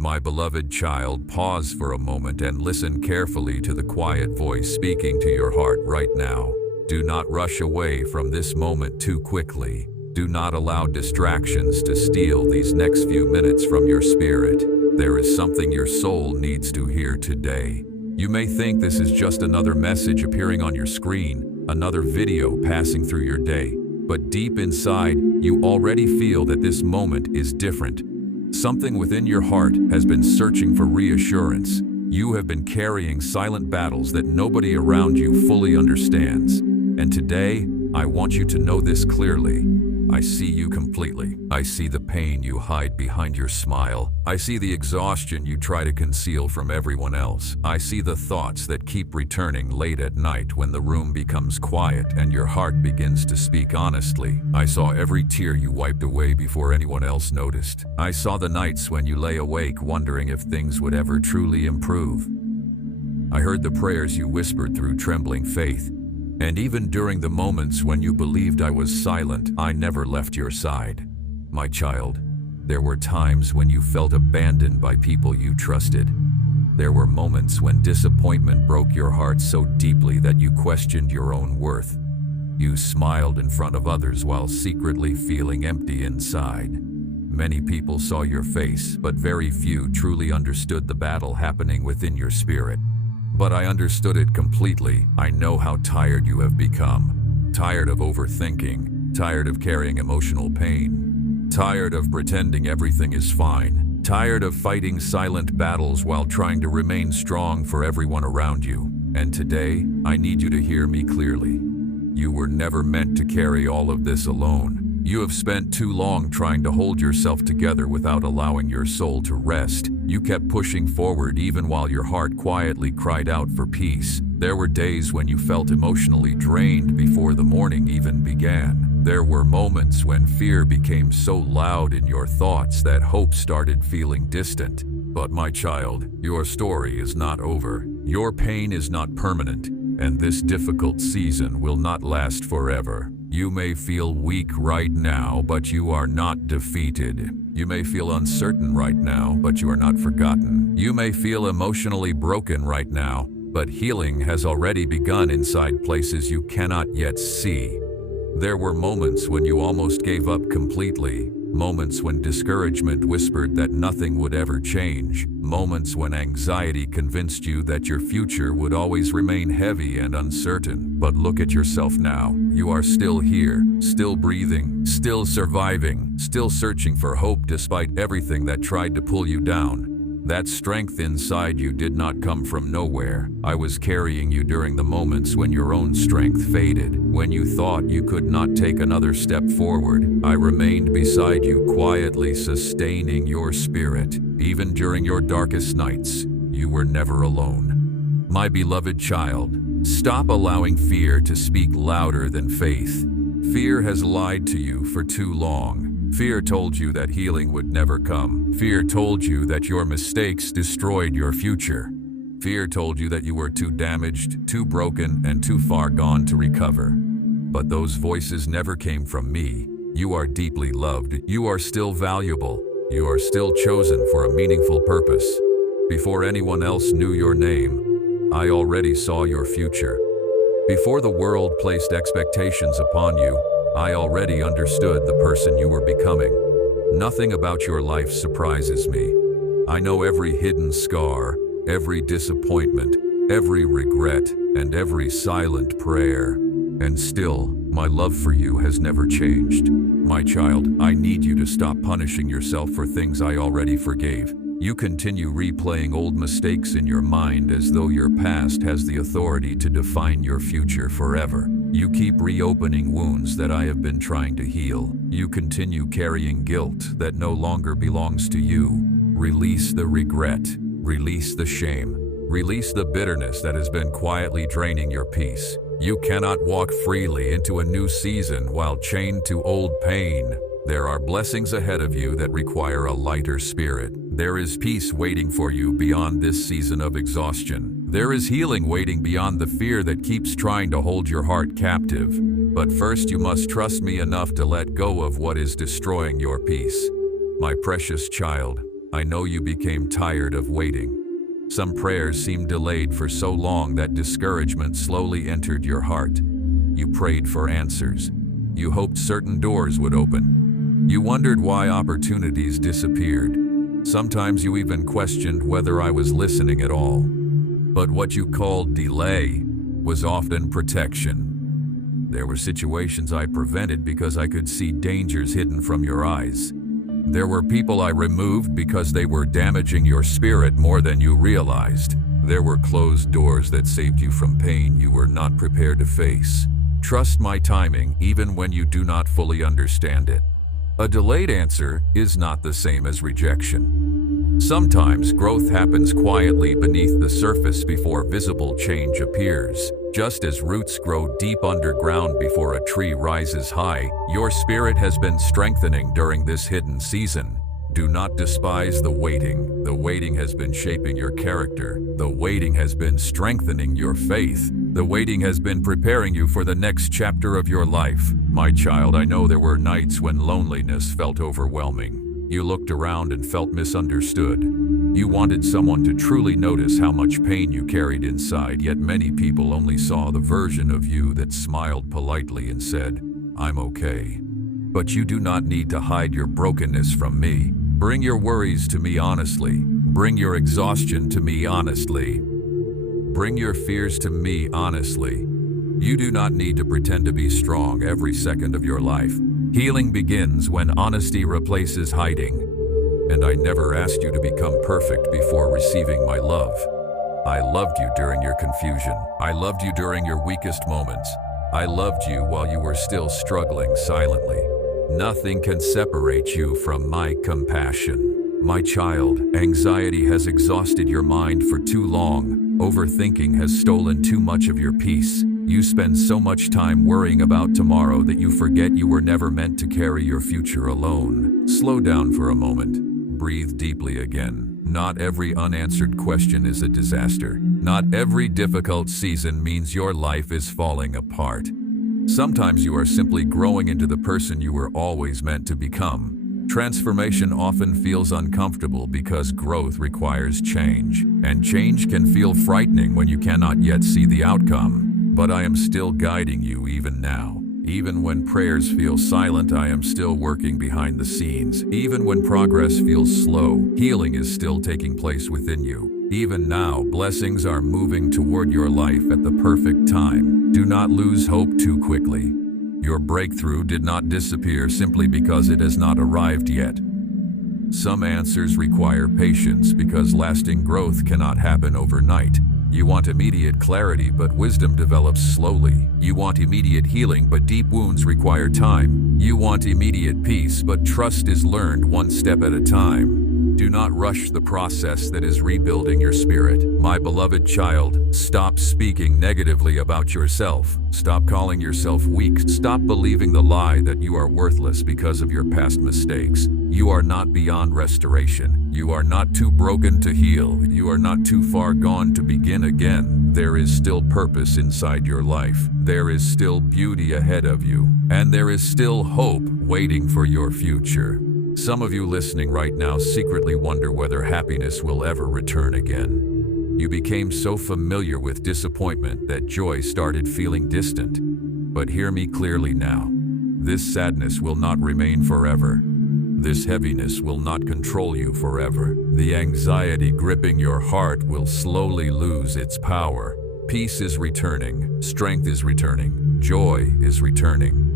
My beloved child, pause for a moment and listen carefully to the quiet voice speaking to your heart right now. Do not rush away from this moment too quickly. Do not allow distractions to steal these next few minutes from your spirit. There is something your soul needs to hear today. You may think this is just another message appearing on your screen, another video passing through your day, but deep inside, you already feel that this moment is different. Something within your heart has been searching for reassurance. You have been carrying silent battles that nobody around you fully understands. And today, I want you to know this clearly. I see you completely. I see the pain you hide behind your smile. I see the exhaustion you try to conceal from everyone else. I see the thoughts that keep returning late at night when the room becomes quiet and your heart begins to speak honestly. I saw every tear you wiped away before anyone else noticed. I saw the nights when you lay awake wondering if things would ever truly improve. I heard the prayers you whispered through trembling faith. And even during the moments when you believed I was silent, I never left your side. My child, there were times when you felt abandoned by people you trusted. There were moments when disappointment broke your heart so deeply that you questioned your own worth. You smiled in front of others while secretly feeling empty inside. Many people saw your face, but very few truly understood the battle happening within your spirit. But I understood it completely. I know how tired you have become. Tired of overthinking. Tired of carrying emotional pain. Tired of pretending everything is fine. Tired of fighting silent battles while trying to remain strong for everyone around you. And today, I need you to hear me clearly. You were never meant to carry all of this alone. You have spent too long trying to hold yourself together without allowing your soul to rest. You kept pushing forward even while your heart quietly cried out for peace. There were days when you felt emotionally drained before the morning even began. There were moments when fear became so loud in your thoughts that hope started feeling distant. But my child, your story is not over. Your pain is not permanent, and this difficult season will not last forever. You may feel weak right now, but you are not defeated. You may feel uncertain right now, but you are not forgotten. You may feel emotionally broken right now, but healing has already begun inside places you cannot yet see. There were moments when you almost gave up completely. Moments when discouragement whispered that nothing would ever change. Moments when anxiety convinced you that your future would always remain heavy and uncertain. But look at yourself now. You are still here, still breathing, still surviving, still searching for hope despite everything that tried to pull you down. That strength inside you did not come from nowhere. I was carrying you during the moments when your own strength faded, when you thought you could not take another step forward. I remained beside you, quietly sustaining your spirit. Even during your darkest nights, you were never alone. My beloved child, stop allowing fear to speak louder than faith. Fear has lied to you for too long. Fear told you that healing would never come. Fear told you that your mistakes destroyed your future. Fear told you that you were too damaged, too broken, and too far gone to recover. But those voices never came from me. You are deeply loved. You are still valuable. You are still chosen for a meaningful purpose. Before anyone else knew your name, I already saw your future. Before the world placed expectations upon you, I already understood the person you were becoming. Nothing about your life surprises me. I know every hidden scar, every disappointment, every regret, and every silent prayer. And still, my love for you has never changed. My child, I need you to stop punishing yourself for things I already forgave. You continue replaying old mistakes in your mind as though your past has the authority to define your future forever. You keep reopening wounds that I have been trying to heal. You continue carrying guilt that no longer belongs to you. Release the regret. Release the shame. Release the bitterness that has been quietly draining your peace. You cannot walk freely into a new season while chained to old pain. There are blessings ahead of you that require a lighter spirit. There is peace waiting for you beyond this season of exhaustion. There is healing waiting beyond the fear that keeps trying to hold your heart captive. But first you must trust me enough to let go of what is destroying your peace. My precious child, I know you became tired of waiting. Some prayers seemed delayed for so long that discouragement slowly entered your heart. You prayed for answers. You hoped certain doors would open. You wondered why opportunities disappeared. Sometimes you even questioned whether I was listening at all. But what you called delay was often protection. There were situations I prevented because I could see dangers hidden from your eyes. There were people I removed because they were damaging your spirit more than you realized. There were closed doors that saved you from pain you were not prepared to face. Trust my timing even when you do not fully understand it. A delayed answer is not the same as rejection. Sometimes growth happens quietly beneath the surface before visible change appears. Just as roots grow deep underground before a tree rises high, your spirit has been strengthening during this hidden season. Do not despise the waiting. The waiting has been shaping your character. The waiting has been strengthening your faith. The waiting has been preparing you for the next chapter of your life. My child, I know there were nights when loneliness felt overwhelming. You looked around and felt misunderstood. You wanted someone to truly notice how much pain you carried inside, yet many people only saw the version of you that smiled politely and said, "I'm okay." But you do not need to hide your brokenness from me. Bring your worries to me honestly. Bring your exhaustion to me honestly. Bring your fears to me honestly. You do not need to pretend to be strong every second of your life. Healing begins when honesty replaces hiding. And I never asked you to become perfect before receiving my love. I loved you during your confusion. I loved you during your weakest moments. I loved you while you were still struggling silently. Nothing can separate you from my compassion. My child, anxiety has exhausted your mind for too long. Overthinking has stolen too much of your peace. You spend so much time worrying about tomorrow that you forget you were never meant to carry your future alone. Slow down for a moment. Breathe deeply again. Not every unanswered question is a disaster. Not every difficult season means your life is falling apart. Sometimes you are simply growing into the person you were always meant to become. Transformation often feels uncomfortable because growth requires change, and change can feel frightening when you cannot yet see the outcome. But I am still guiding you even now. Even when prayers feel silent, I am still working behind the scenes. Even when progress feels slow, healing is still taking place within you. Even now, blessings are moving toward your life at the perfect time. Do not lose hope too quickly. Your breakthrough did not disappear simply because it has not arrived yet. Some answers require patience because lasting growth cannot happen overnight. You want immediate clarity, but wisdom develops slowly. You want immediate healing, but deep wounds require time. You want immediate peace, but trust is learned one step at a time. Do not rush the process that is rebuilding your spirit. My beloved child, stop speaking negatively about yourself. Stop calling yourself weak. Stop believing the lie that you are worthless because of your past mistakes. You are not beyond restoration. You are not too broken to heal. You are not too far gone to begin again. There is still purpose inside your life. There is still beauty ahead of you. And there is still hope waiting for your future. Some of you listening right now secretly wonder whether happiness will ever return again. You became so familiar with disappointment that joy started feeling distant. But hear me clearly now. This sadness will not remain forever. This heaviness will not control you forever. The anxiety gripping your heart will slowly lose its power. Peace is returning, strength is returning, joy is returning.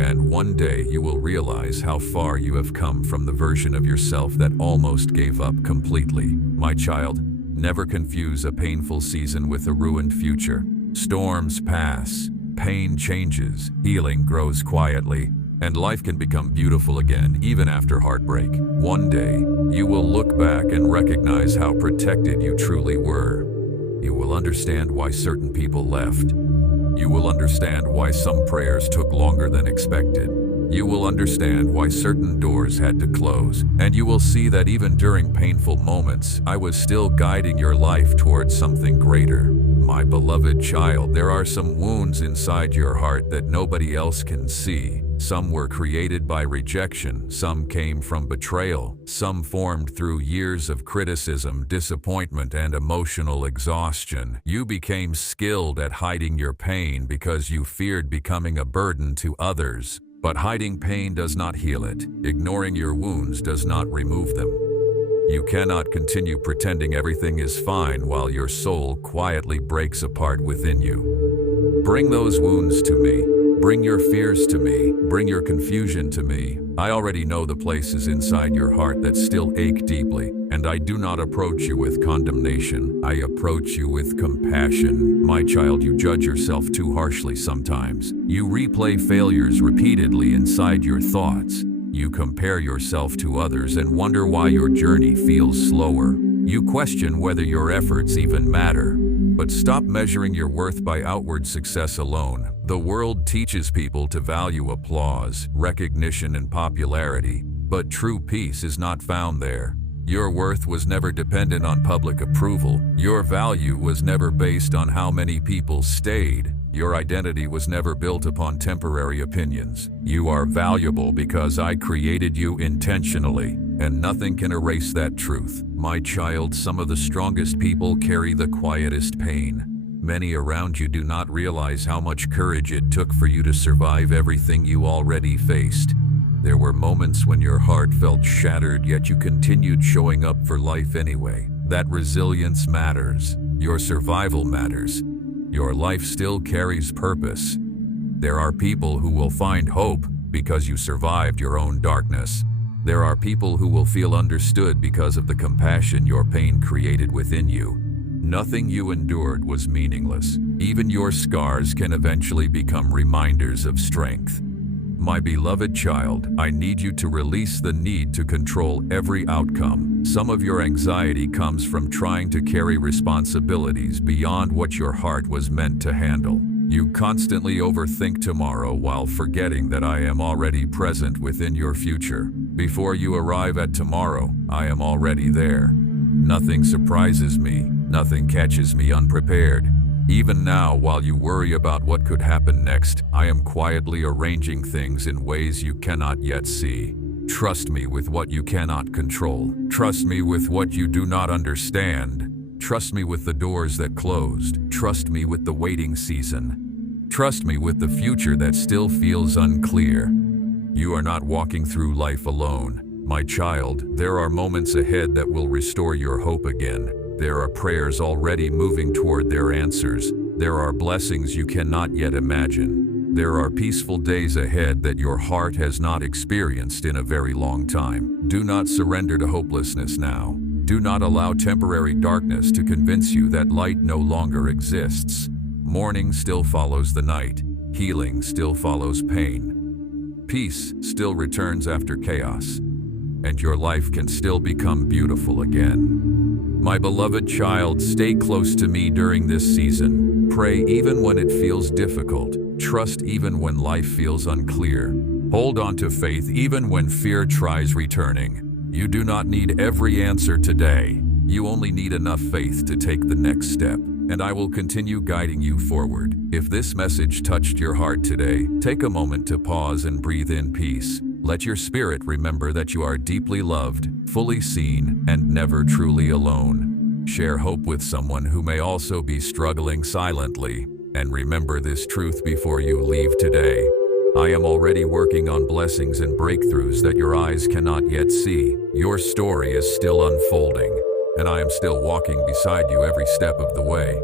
And one day you will realize how far you have come from the version of yourself that almost gave up completely. My child, never confuse a painful season with a ruined future. Storms pass, pain changes, healing grows quietly, and life can become beautiful again even after heartbreak. One day, you will look back and recognize how protected you truly were. You will understand why certain people left. You will understand why some prayers took longer than expected. You will understand why certain doors had to close. And you will see that even during painful moments, I was still guiding your life towards something greater. My beloved child, there are some wounds inside your heart that nobody else can see. Some were created by rejection, some came from betrayal, some formed through years of criticism, disappointment, and emotional exhaustion. You became skilled at hiding your pain because you feared becoming a burden to others. But hiding pain does not heal it. Ignoring your wounds does not remove them. You cannot continue pretending everything is fine while your soul quietly breaks apart within you. Bring those wounds to me. Bring your fears to me. Bring your confusion to me. I already know the places inside your heart that still ache deeply, and I do not approach you with condemnation. I approach you with compassion. My child, you judge yourself too harshly sometimes. You replay failures repeatedly inside your thoughts. You compare yourself to others and wonder why your journey feels slower. You question whether your efforts even matter. But stop measuring your worth by outward success alone. The world teaches people to value applause, recognition, and popularity, but true peace is not found there. Your worth was never dependent on public approval. Your value was never based on how many people stayed. Your identity was never built upon temporary opinions. You are valuable because I created you intentionally, and nothing can erase that truth. My child, some of the strongest people carry the quietest pain. Many around you do not realize how much courage it took for you to survive everything you already faced. There were moments when your heart felt shattered, yet you continued showing up for life anyway. That resilience matters. Your survival matters. Your life still carries purpose. There are people who will find hope because you survived your own darkness. There are people who will feel understood because of the compassion your pain created within you. Nothing you endured was meaningless. Even your scars can eventually become reminders of strength. My beloved child, I need you to release the need to control every outcome. Some of your anxiety comes from trying to carry responsibilities beyond what your heart was meant to handle. You constantly overthink tomorrow while forgetting that I am already present within your future. Before you arrive at tomorrow, I am already there. Nothing surprises me. Nothing catches me unprepared. Even now, while you worry about what could happen next, I am quietly arranging things in ways you cannot yet see. Trust me with what you cannot control. Trust me with what you do not understand. Trust me with the doors that closed. Trust me with the waiting season. Trust me with the future that still feels unclear. You are not walking through life alone. My child, there are moments ahead that will restore your hope again. There are prayers already moving toward their answers. There are blessings you cannot yet imagine. There are peaceful days ahead that your heart has not experienced in a very long time. Do not surrender to hopelessness now. Do not allow temporary darkness to convince you that light no longer exists. Morning still follows the night. Healing still follows pain. Peace still returns after chaos. And your life can still become beautiful again. My beloved child, stay close to me during this season. Pray even when it feels difficult. Trust even when life feels unclear. Hold on to faith even when fear tries returning. You do not need every answer today. You only need enough faith to take the next step, and I will continue guiding you forward. If this message touched your heart today, take a moment to pause and breathe in peace. Let your spirit remember that you are deeply loved, fully seen, and never truly alone. Share hope with someone who may also be struggling silently, and remember this truth before you leave today. I am already working on blessings and breakthroughs that your eyes cannot yet see. Your story is still unfolding, and I am still walking beside you every step of the way.